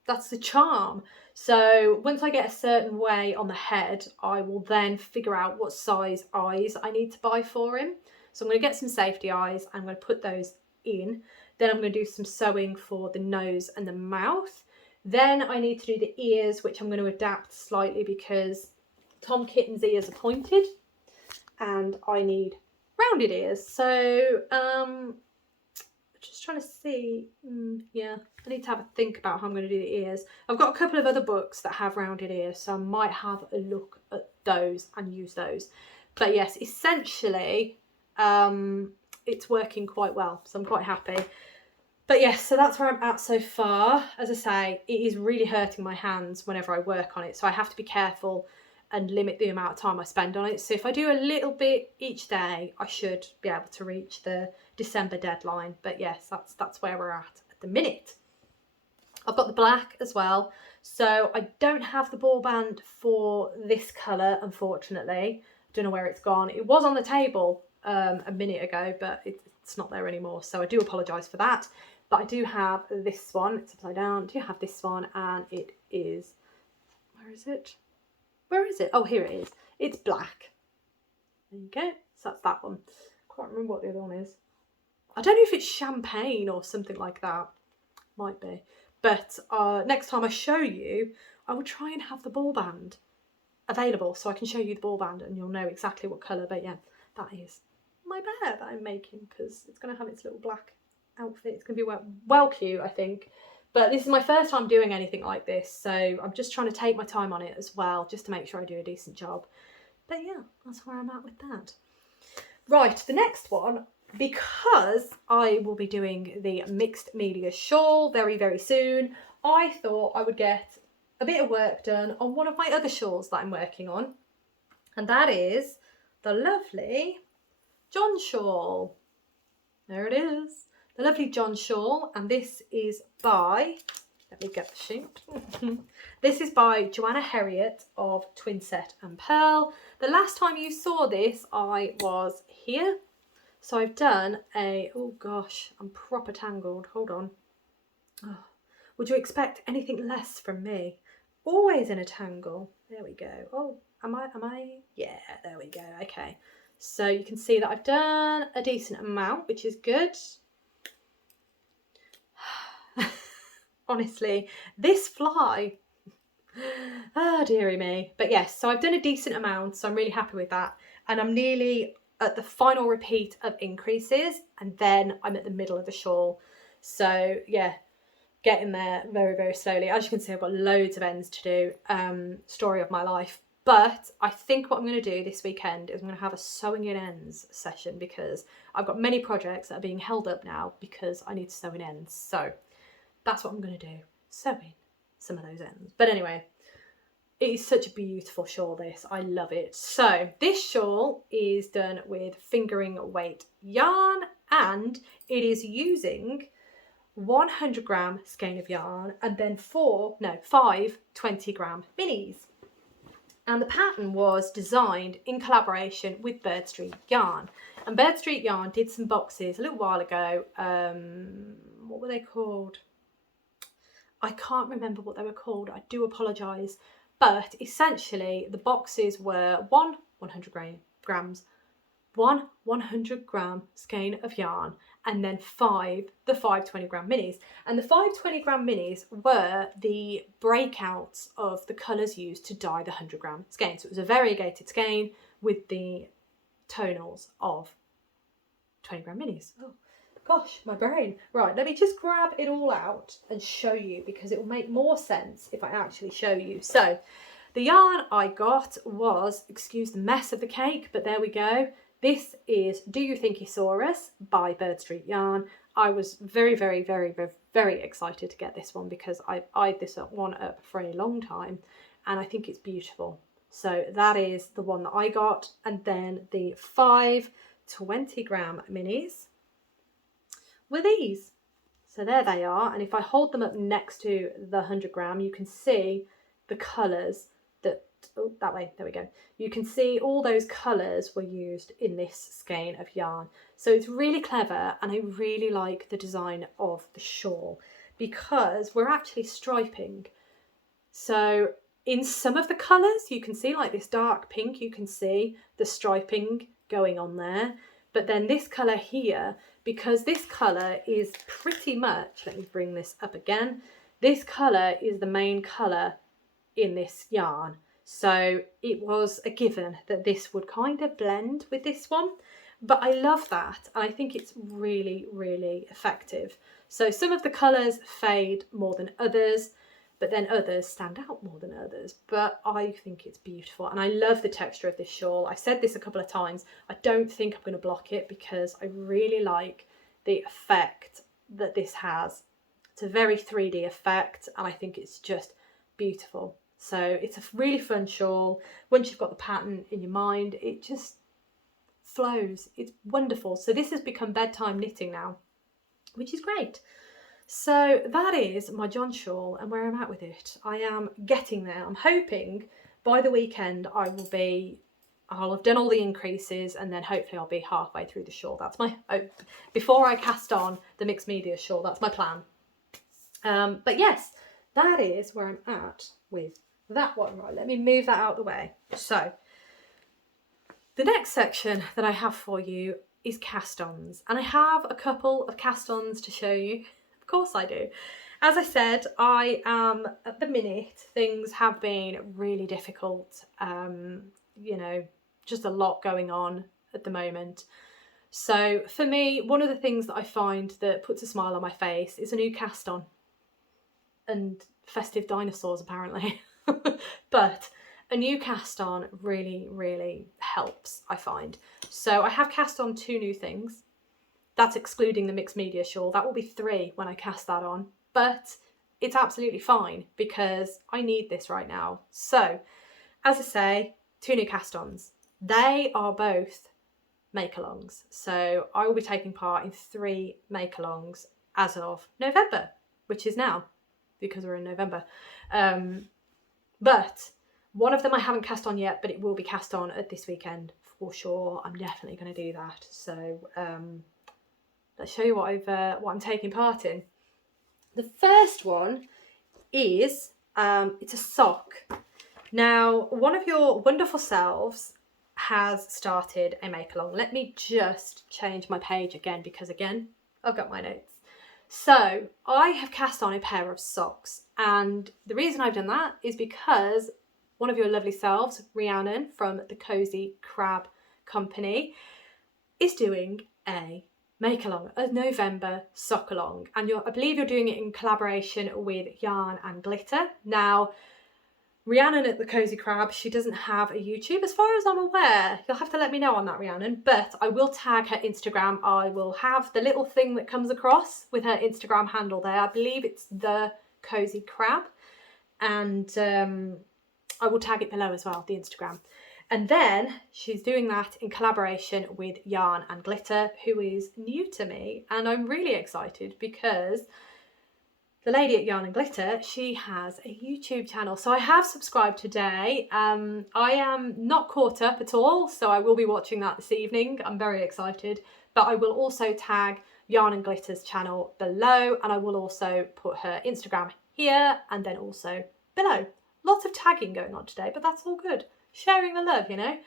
That's the charm. So once I get a certain way on the head, I will then figure out what size eyes I need to buy for him. So I'm going to get some safety eyes. I'm going to put those in. Then I'm going to do some sewing for the nose and the mouth. Then I need to do the ears, which I'm going to adapt slightly because Tom Kitten's ears are pointed and I need rounded ears. So just trying to see. Yeah, I need to have a think about how I'm going to do the ears. I've got a couple of other books that have rounded ears, so I might have a look at those and use those. But yes, essentially, it's working quite well, so I'm quite happy. But yes, so that's where I'm at so far. As I say, it is really hurting my hands whenever I work on it, so I have to be careful and limit the amount of time I spend on it. So if I do a little bit each day, I should be able to reach the December deadline. But yes, that's where we're at the minute. I've got the black as well. So I don't have the ball band for this colour, unfortunately. Don't know where it's gone. It was on the table a minute ago, but it's not there anymore. So I do apologise for that. But I do have this one. It's upside down. I do have this one, and it is, where is it? Where is it? Oh, here it is. It's black. There you go. So that's that one. Can't remember what the other one is. I don't know if it's champagne or something like that. Might be. But next time I show you, I will try and have the ball band available so I can show you the ball band and you'll know exactly what colour. But yeah, that is my bear that I'm making because it's going to have its little black outfit. It's going to be well cute, I think. But this is my first time doing anything like this, so I'm just trying to take my time on it as well, just to make sure I do a decent job. But yeah, that's where I'm at with that. Right, the next one, because I will be doing the mixed media shawl very, very soon, I thought I would get a bit of work done on one of my other shawls that I'm working on. And that is the lovely John shawl. There it is. The lovely John shawl, and this is by, let me get the sheet. This is by Joanna Herriot of Twinset and Pearl. The last time you saw this, I was here. So I've done a, oh gosh, I'm proper tangled. Hold on. Oh, would you expect anything less from me? Always in a tangle. There we go. Oh, am I? Yeah, there we go. Okay. So you can see that I've done a decent amount, which is good. Honestly, this fly, oh dearie me. But yes, so I've done a decent amount, so I'm really happy with that. And I'm nearly at the final repeat of increases, and then I'm at the middle of the shawl. So yeah, getting there very, very slowly. As you can see, I've got loads of ends to do, story of my life. But I think what I'm going to do this weekend is I'm going to have a sewing in ends session, because I've got many projects that are being held up now because I need to sew in ends. So that's what I'm going to do, sew in some of those ends. But anyway, it is such a beautiful shawl, this. I love it. So this shawl is done with fingering weight yarn, and it is using 100 gram skein of yarn and then 5 20-gram minis. And the pattern was designed in collaboration with Bird Street Yarn. And Bird Street Yarn did some boxes a little while ago. What were they called? I can't remember what they were called. I do apologise. But essentially, the boxes were one 100 gram skein of yarn, and then 5 20-gram minis. And the 5 20-gram minis were the breakouts of the colours used to dye the 100-gram skein. So it was a variegated skein with the tonals of 20-gram minis. Oh gosh, my brain. Right, let me just grab it all out and show you, because it will make more sense if I actually show you. So the yarn I got was, excuse the mess of the cake, but there we go. This is Do You Think You Saw Us by Bird Street Yarn. I was very, very, very, very, very excited to get this one, because I eyed this one up for a long time and I think it's beautiful. So that is the one that I got. And then the 5 20-gram minis were these. So there they are. And if I hold them up next to the 100-gram, you can see the colours that, oh, that way, there we go. You can see all those colours were used in this skein of yarn. So it's really clever, and I really like the design of the shawl, because we're actually striping. So in some of the colours, you can see like this dark pink, you can see the striping going on there. But then this colour here, because this colour is pretty much, let me bring this up again, this colour is the main colour in this yarn. So it was a given that this would kind of blend with this one. But I love that, and I think it's really, really effective. So some of the colours fade more than others, but then others stand out more than others. But I think it's beautiful, and I love the texture of this shawl. I've said this a couple of times. I don't think I'm going to block it because I really like the effect that this has. It's a very 3D effect, and I think it's just beautiful. So it's a really fun shawl. Once you've got the pattern in your mind, it just flows. It's wonderful. So this has become bedtime knitting now, which is great. So that is my John shawl and where I'm at with it. I am getting there. I'm hoping by the weekend I'll have done all the increases, and then hopefully I'll be halfway through the shawl. That's my hope. Before I cast on the mixed media shawl, that's my plan. But yes, that is where I'm at with that one. Right, let me move that out of the way. So the next section that I have for you is cast-ons, and I have a couple of cast-ons to show you. Of course I do. As I said, I am at the minute, things have been really difficult. You know, just a lot going on at the moment. So for me, one of the things that I find that puts a smile on my face is a new cast-on and festive dinosaurs apparently. But a new cast on really, really helps, I find. So I have cast on 2 new things. That's excluding the mixed media shawl. That will be 3 when I cast that on. But it's absolutely fine because I need this right now. So, as I say, 2 new cast ons. They are both make-alongs. So I will be taking part in 3 make-alongs as of November, which is now, because we're in November. But one of them I haven't cast on yet, but it will be cast on at this weekend for sure. I'm definitely going to do that. So let's show you what I'm taking part in. The first one is it's a sock. Now, one of your wonderful selves has started a make along. Let me just change my page again because again I've got my notes. So I have cast on a pair of socks, and the reason I've done that is because one of your lovely selves, Rhiannon from the Cozy Crab Company, is doing a make along, a November sock along, and I believe you're doing it in collaboration with Yarn and Glitter. Now, Rhiannon at the Cozy Crab, she doesn't have a YouTube as far as I'm aware. You'll have to let me know on that, Rhiannon, but I will tag her Instagram. I will have the little thing that comes across with her Instagram handle there. I believe it's the Cozy Crab, and I will tag it below as well, the Instagram. And then she's doing that in collaboration with Yarn and Glitter, who is new to me, and I'm really excited because the lady at Yarn and Glitter, she has a YouTube channel. So I have subscribed today. I am not caught up at all, so I will be watching that this evening. I'm very excited. But I will also tag Yarn and Glitter's channel below, and I will also put her Instagram here and then also below. Lots of tagging going on today, but that's all good. Sharing the love, you know.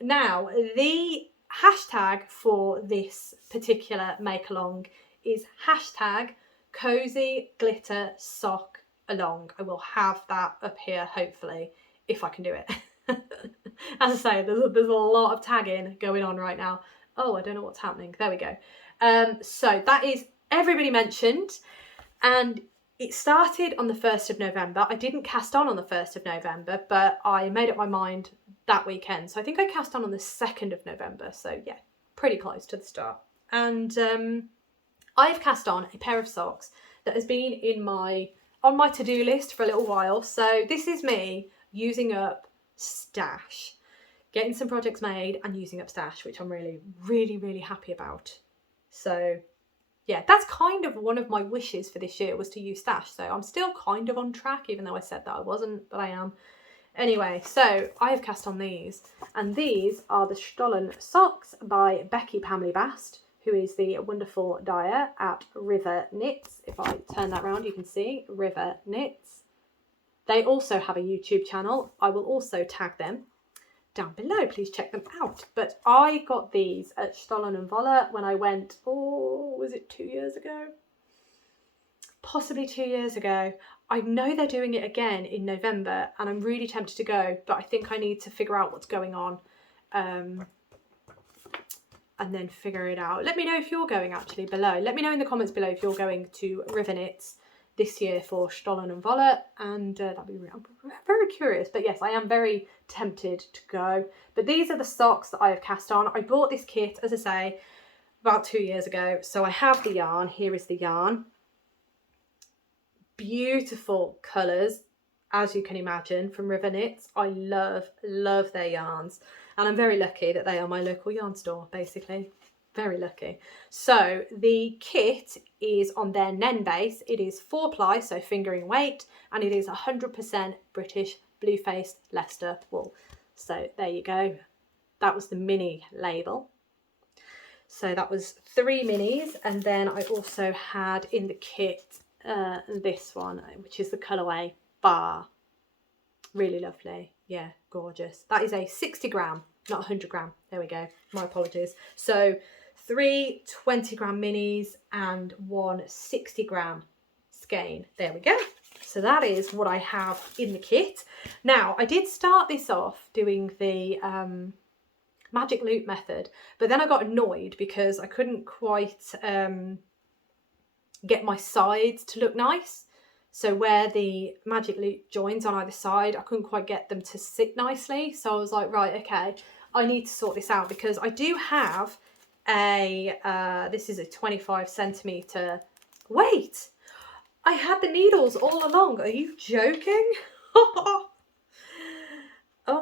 Now, the hashtag for this particular make-along is hashtag Cozy Glitter Sock Along. I will have that up here, hopefully, if I can do it. As I say, there's a lot of tagging going on right now. Oh, I don't know what's happening. There we go. So that is everybody mentioned, and it started on the 1st of November. I didn't cast on the 1st of November, but I made up my mind that weekend. So I think I cast on the 2nd of November. So yeah, pretty close to the start. And I've cast on a pair of socks that has been on my to-do list for a little while. So this is me using up stash, getting some projects made and using up stash, which I'm really, really, really happy about. So yeah, that's kind of one of my wishes for this year, was to use stash. So I'm still kind of on track, even though I said that I wasn't, but I am. Anyway, so I have cast on these, and these are the Stollen Socks by Becky Pamley Bast, who is the wonderful dyer at River Knits. If I turn that around, you can see River Knits. They also have a YouTube channel. I will also tag them down below. Please check them out. But I got these at Stollen & Voller when I went, was it 2 years ago? Possibly 2 years ago. I know they're doing it again in November, and I'm really tempted to go, but I think I need to figure out what's going on. and then figure it out. Let me know if you're going actually below. Let me know in the comments below if you're going to Rivenknits this year for Stollen and Volley, and that'd be I'm very curious. But yes, I am very tempted to go. But these are the socks that I have cast on. I bought this kit, as I say, about 2 years ago. So I have the yarn. Here is the yarn. Beautiful colours, as you can imagine, from Rivenknits. I love their yarns, and I'm very lucky that they are my local yarn store, basically. Very lucky. So the kit is on their Nen base. It is 4-ply, so fingering weight, and it is 100% British blue-faced Leicester wool. So there you go. That was the mini label. So that was 3 minis, and then I also had in the kit this one, which is the colourway bar. Really lovely. Yeah, gorgeous. That is a 60 gram, not 100 gram. There we go. My apologies. So 3 20 gram minis and 1 60 gram skein. There we go. So that is what I have in the kit. Now, I did start this off doing the magic loop method, but then I got annoyed because I couldn't quite get my sides to look nice. So where the magic loop joins on either side, I couldn't quite get them to sit nicely. So I was like, right, okay, I need to sort this out, because I do have a, this is a 25 centimetre, wait, I had the needles all along. Are you joking? Oh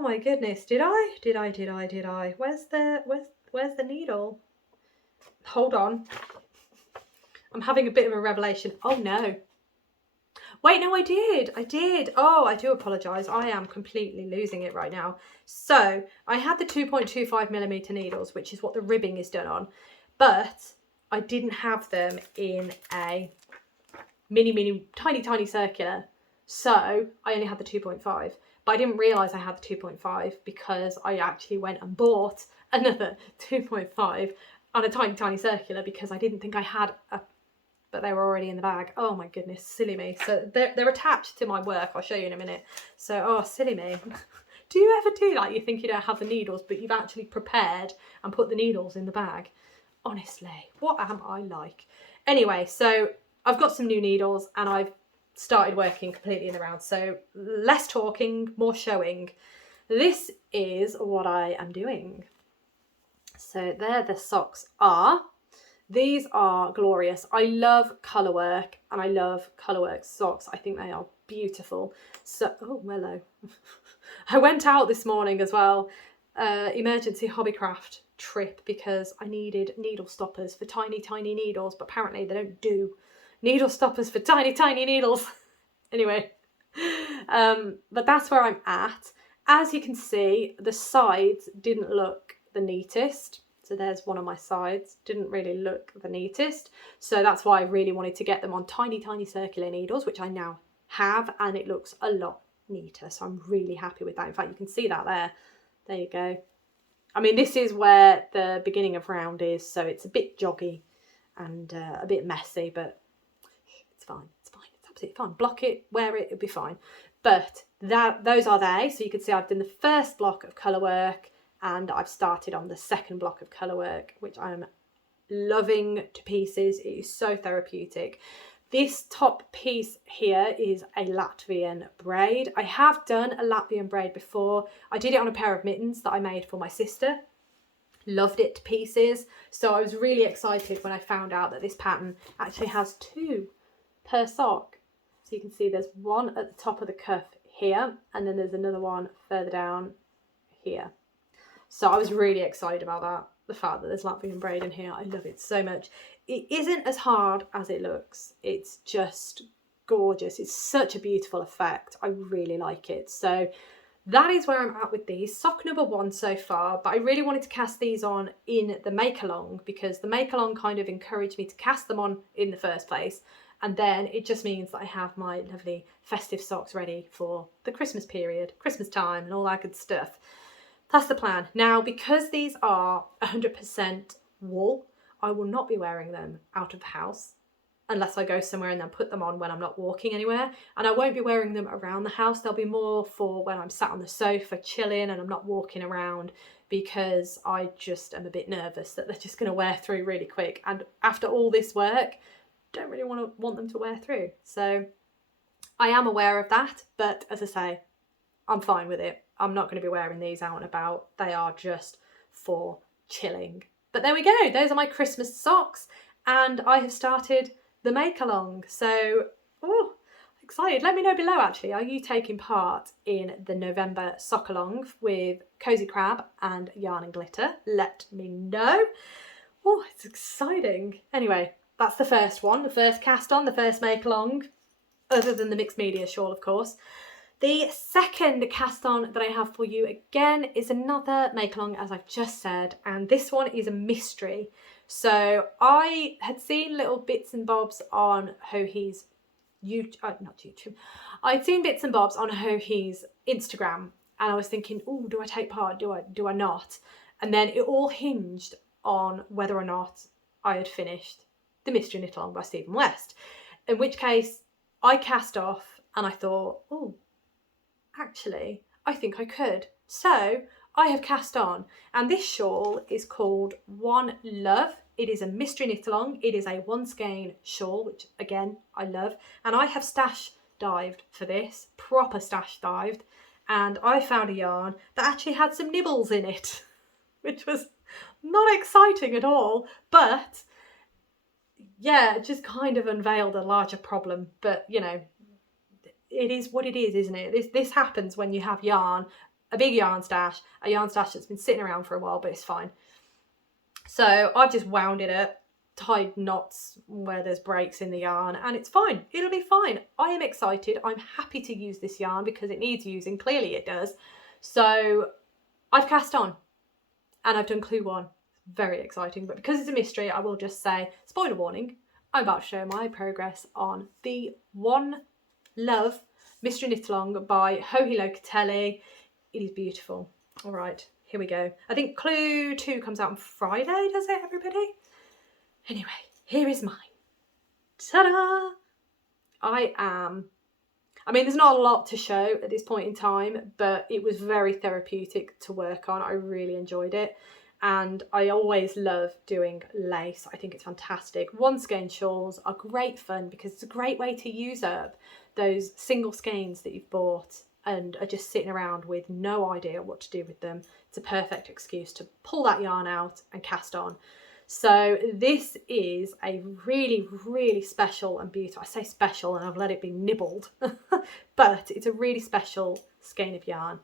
my goodness, did I? Where's the needle? Hold on. I'm having a bit of a revelation. Oh no. Wait, no, I did. Oh, I do apologise. I am completely losing it right now. So I had the 2.25mm needles, which is what the ribbing is done on, but I didn't have them in a mini, tiny circular. So I only had the 2.5, but I didn't realise I had the 2.5 because I actually went and bought another 2.5 on a tiny circular because I didn't think I had a, but they were already in the bag. Oh my goodness, silly me. So they're attached to my work. I'll show you in a minute. So, oh, silly me. Do you ever do that? You think you don't have the needles, but you've actually prepared and put the needles in the bag? Honestly, what am I like? Anyway, so I've got some new needles and I've started working completely in the round. So less talking, more showing. This is what I am doing. So there the socks are. These are glorious. I love colour work and I love colour work socks. I think they are beautiful. So, oh, hello. I went out this morning as well, emergency hobbycraft trip, because I needed needle stoppers for tiny needles, but apparently they don't do needle stoppers for tiny needles. Anyway, but that's where I'm at. As you can see, the sides didn't look the neatest. So there's one of my sides, didn't really look the neatest. So that's why I really wanted to get them on tiny circular needles, which I now have, and it looks a lot neater. So I'm really happy with that. In fact, you can see that there. There you go. I mean, this is where the beginning of round is, so it's a bit joggy and a bit messy, but it's fine. It's fine. It's absolutely fine. Block it, wear it, it'll be fine. But those are they. So you can see I've done the first block of colour work, and I've started on the second block of colour work, which I'm loving to pieces. It is so therapeutic. This top piece here is a Latvian braid. I have done a Latvian braid before. I did it on a pair of mittens that I made for my sister. Loved it to pieces. So I was really excited when I found out that this pattern actually has 2 per sock. So you can see there's one at the top of the cuff here, and then there's another one further down here. So I was really excited about that. The fact that there's Latvian braid in here, I love it so much. It isn't as hard as it looks. It's just gorgeous. It's such a beautiful effect. I really like it. So that is where I'm at with these. Sock number 1 so far, but I really wanted to cast these on in the make along, because the make along kind of encouraged me to cast them on in the first place. And then it just means that I have my lovely festive socks ready for the Christmas period, Christmas time and all that good stuff. That's the plan. Now, because these are 100% wool, I will not be wearing them out of the house. unless I go somewhere and then put them on when I'm not walking anywhere. And I won't be wearing them around the house. They'll be more for when I'm sat on the sofa chilling and I'm not walking around, because I just am a bit nervous that they're just going to wear through really quick. And after all this work, don't really want them to wear through. So I am aware of that, but as I say, I'm fine with it. I'm not going to be wearing these out and about. They are just for chilling. But there we go. Those are my Christmas socks. And I have started the make along. So, oh, excited. Let me know below actually, are you taking part in the November sock along with Cozy Crab and Yarn and Glitter? Let me know. Oh, it's exciting. Anyway, that's the first one, the first cast on, the first make along, other than the mixed media shawl, of course. The second cast on that I have for you again is another make along, as I've just said, and this one is a mystery. So I had seen little bits and bobs on Hohi's I'd seen bits and bobs on Hohi's Instagram, and I was thinking, oh, do I take part? Do I not? And then it all hinged on whether or not I had finished The Mystery Knit Along by Stephen West. In which case I cast off and I thought, oh, actually, I think I could. So I have cast on, and this shawl is called One Love. It is a mystery knit along. It is a one skein shawl, which again, I love. And I have stash dived for this, proper stash dived. And I found a yarn that actually had some nibbles in it, which was not exciting at all. But yeah, it just kind of unveiled a larger problem. But you know, it is what it is, isn't it? This happens when you have yarn, a big yarn stash, a yarn stash that's been sitting around for a while, but it's fine. So I've just wound it up, tied knots where there's breaks in the yarn, and it's fine. It'll be fine. I am excited. I'm happy to use this yarn because it needs using. Clearly it does. So I've cast on and I've done clue 1. Very exciting, but because it's a mystery, I will just say, spoiler warning, I'm about to show my progress on the One Love Mystery Knit Along by Hohi Locatelli. It is beautiful. All right, here we go. I think clue 2 comes out on Friday, does it, everybody? Anyway, here is mine. Ta-da! I mean, there's not a lot to show at this point in time, but it was very therapeutic to work on. I really enjoyed it. And I always love doing lace. I think it's fantastic. One skein shawls are great fun because it's a great way to use up those single skeins that you've bought and are just sitting around with no idea what to do with them. It's a perfect excuse to pull that yarn out and cast on. So this is a really, really special and beautiful, I say special and I've let it be nibbled, but it's a really special skein of yarn.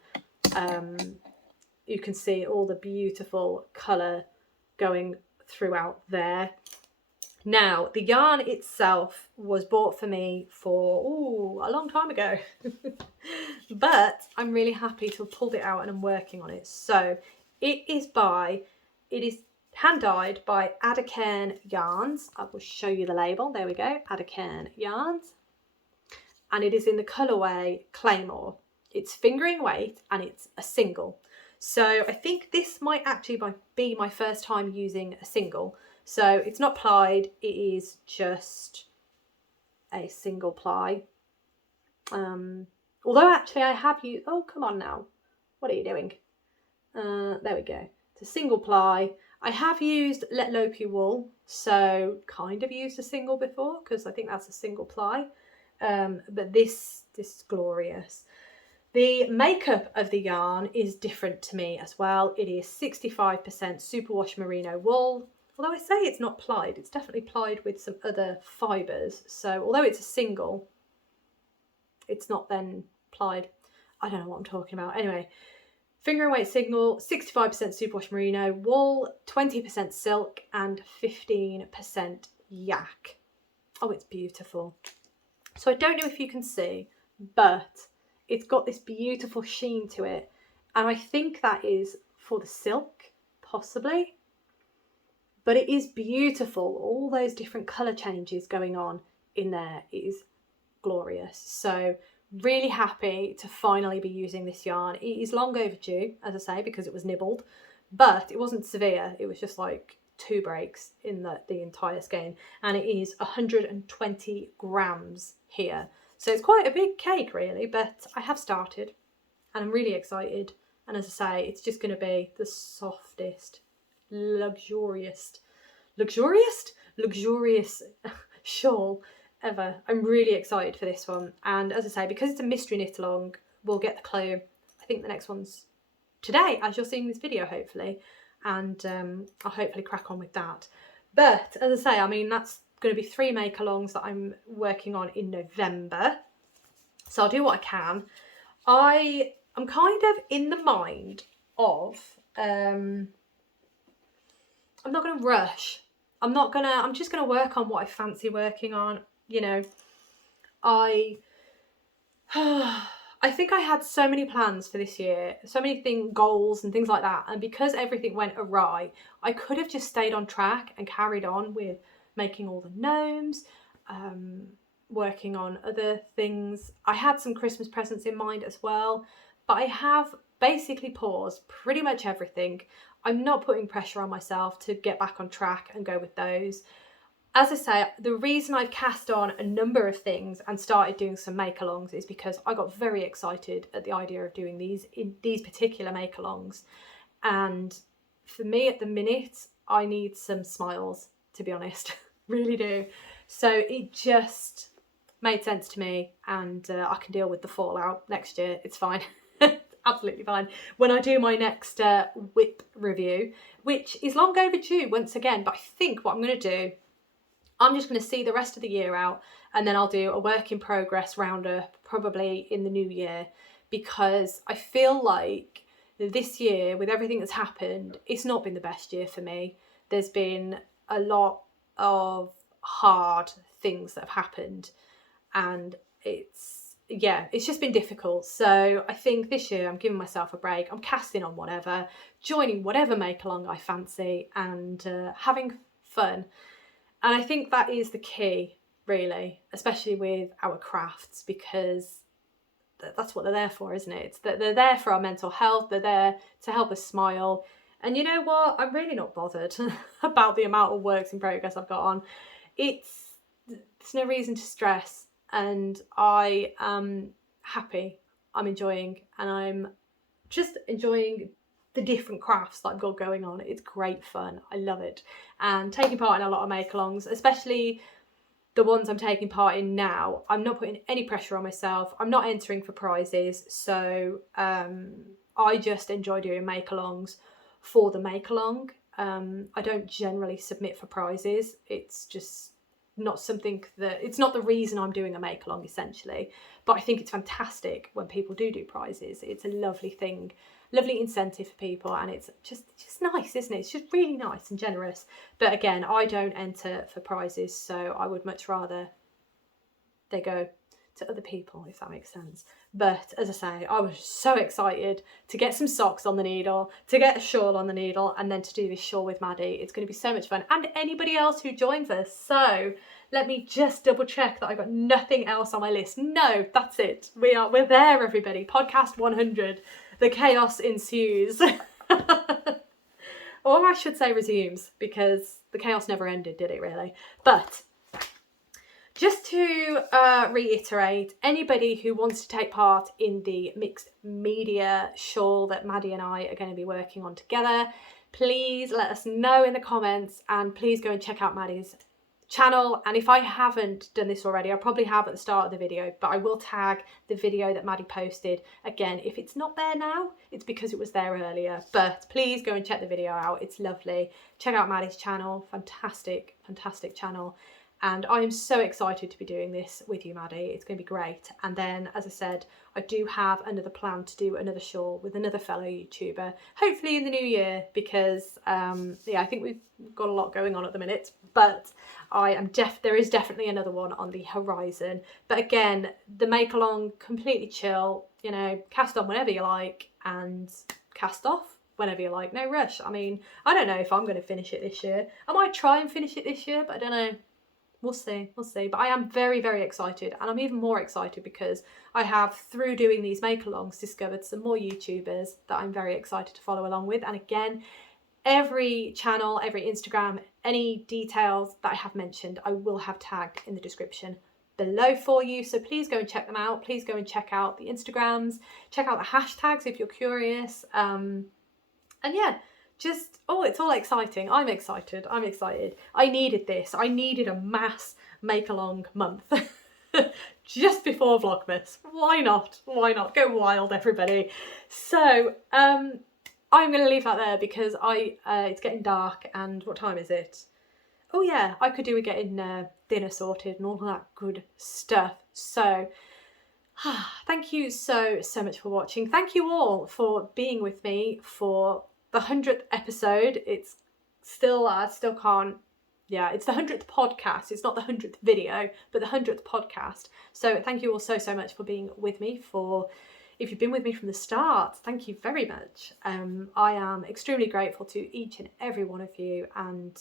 You can see all the beautiful colour going throughout there. Now, the yarn itself was bought for me for a long time ago, but I'm really happy to have pulled it out and I'm working on it. So it is hand dyed by Addercairn Yarns. I will show you the label. There we go, Addercairn Yarns. And it is in the colourway Claymore. It's fingering weight and it's a single. So I think this might actually be my first time using a single. So it's not plied, it is just a single ply. Although actually I have used, oh come on now, what are you doing? There we go, it's a single ply. I have used Let Lopi wool, so kind of used a single before because I think that's a single ply. But this is glorious. The makeup of the yarn is different to me as well. It is 65% superwash merino wool. Although I say it's not plied, it's definitely plied with some other fibres. So although it's a single, it's not then plied. I don't know what I'm talking about. Anyway, finger and weight signal, 65% superwash merino wool, 20% silk and 15% yak. Oh, it's beautiful. So I don't know if you can see, but it's got this beautiful sheen to it. And I think that is for the silk, possibly. But it is beautiful. All those different colour changes going on in there. It is glorious. So really happy to finally be using this yarn. It is long overdue, as I say, because it was nibbled. But it wasn't severe. It was just like 2 breaks in the entire skein, and it is 120 grams here. So it's quite a big cake really, but I have started and I'm really excited. And as I say, it's just going to be the softest, luxurious shawl ever. I'm really excited for this one. And as I say, because it's a mystery knit along, we'll get the clue. I think the next one's today, as you're seeing this video, hopefully. And I'll hopefully crack on with that. But as I say, I mean, that's going to be 3 make-alongs that I'm working on in November. So I'll do what I can. I'm kind of in the mind of, I'm not going to rush. I'm just going to work on what I fancy working on. You know, I think I had so many plans for this year, so many goals and things like that. And because everything went awry, I could have just stayed on track and carried on with making all the gnomes, working on other things. I had some Christmas presents in mind as well, but I have basically paused pretty much everything. I'm not putting pressure on myself to get back on track and go with those. As I say, the reason I've cast on a number of things and started doing some make-alongs is because I got very excited at the idea of doing these particular make-alongs. And for me at the minute, I need some smiles, to be honest, really do. So it just made sense to me, and I can deal with the fallout next year. It's fine. Absolutely fine. When I do my next whip review, which is long overdue once again, but I think what I'm going to do, I'm just going to see the rest of the year out, and then I'll do a work in progress roundup probably in the new year, because I feel like this year, with everything that's happened, it's not been the best year for me. There's been a lot of hard things that have happened, and it's just been difficult. So I think this year I'm giving myself a break. I'm casting on whatever, joining whatever make-along I fancy, and having fun. And I think that is the key, really, especially with our crafts, because that's what they're there for, isn't it? It's that they're there for our mental health. They're there to help us smile. And you know what? I'm really not bothered about the amount of works in progress I've got on. There's no reason to stress. And I am happy. I'm enjoying, and I'm just enjoying the different crafts that I've got going on. It's great fun. I love it. And taking part in a lot of make-alongs, especially the ones I'm taking part in now, I'm not putting any pressure on myself. I'm not entering for prizes. So I just enjoy doing make-alongs for the make-along. I don't generally submit for prizes. It's just not something it's not the reason I'm doing a make-along, essentially. But I think it's fantastic when people do prizes. It's a lovely thing, lovely incentive for people, and it's just nice, isn't it? It's just really nice and generous. But again, I don't enter for prizes, so I would much rather they go to other people, if that makes sense. But as I say, I was so excited to get some socks on the needle, to get a shawl on the needle, and then to do this shawl with Maddie. It's going to be so much fun, and anybody else who joins us. So let me just double check that I've got nothing else on my list. No, that's it. We're there, everybody. Podcast 100. The chaos ensues. Or I should say resumes, because the chaos never ended, did it really? But just to reiterate, anybody who wants to take part in the mixed media shawl that Maddie and I are going to be working on together, please let us know in the comments, and please go and check out Maddie's channel. And if I haven't done this already, I probably have at the start of the video, but I will tag the video that Maddie posted. Again, if it's not there now, it's because it was there earlier, but please go and check the video out. It's lovely. Check out Maddie's channel. Fantastic channel. And I am so excited to be doing this with you, Maddie. It's going to be great. And then, as I said, I do have another plan to do another shawl with another fellow YouTuber, hopefully in the new year, because I think we've got a lot going on at the minute. But there is definitely another one on the horizon. But again, the make along, completely chill. You know, cast on whenever you like, and cast off whenever you like. No rush. I mean, I don't know if I'm going to finish it this year. I might try and finish it this year, but I don't know. We'll see. But I am very, very excited, and I'm even more excited because I have, through doing these make-alongs, discovered some more YouTubers that I'm very excited to follow along with. And again, every channel, every Instagram, any details that I have mentioned, I will have tagged in the description below for you. So please go and check them out. Please go and check out the Instagrams, check out the hashtags if you're curious. And yeah, just, oh, it's all exciting. I'm excited. I'm excited. I needed this. I needed a mass make-along month just before Vlogmas. Why not? Why not? Go wild, everybody. So, I'm going to leave that there because it's getting dark, and what time is it? Oh yeah, I could do with getting dinner sorted and all that good stuff. So thank you so much for watching. Thank you all for being with me for the 100th episode. It's still, I still can't, yeah, it's the 100th podcast. It's not the 100th video, but the 100th podcast. So thank you all so much for being with me. If you've been with me from the start, thank you very much. I am extremely grateful to each and every one of you, and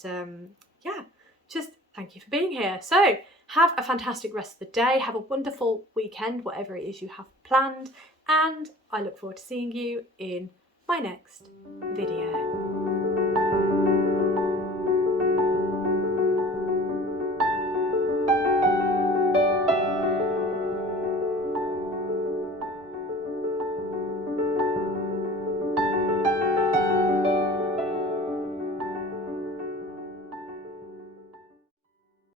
yeah, just thank you for being here. So have a fantastic rest of the day. Have a wonderful weekend, whatever it is you have planned, and I look forward to seeing you in my next video.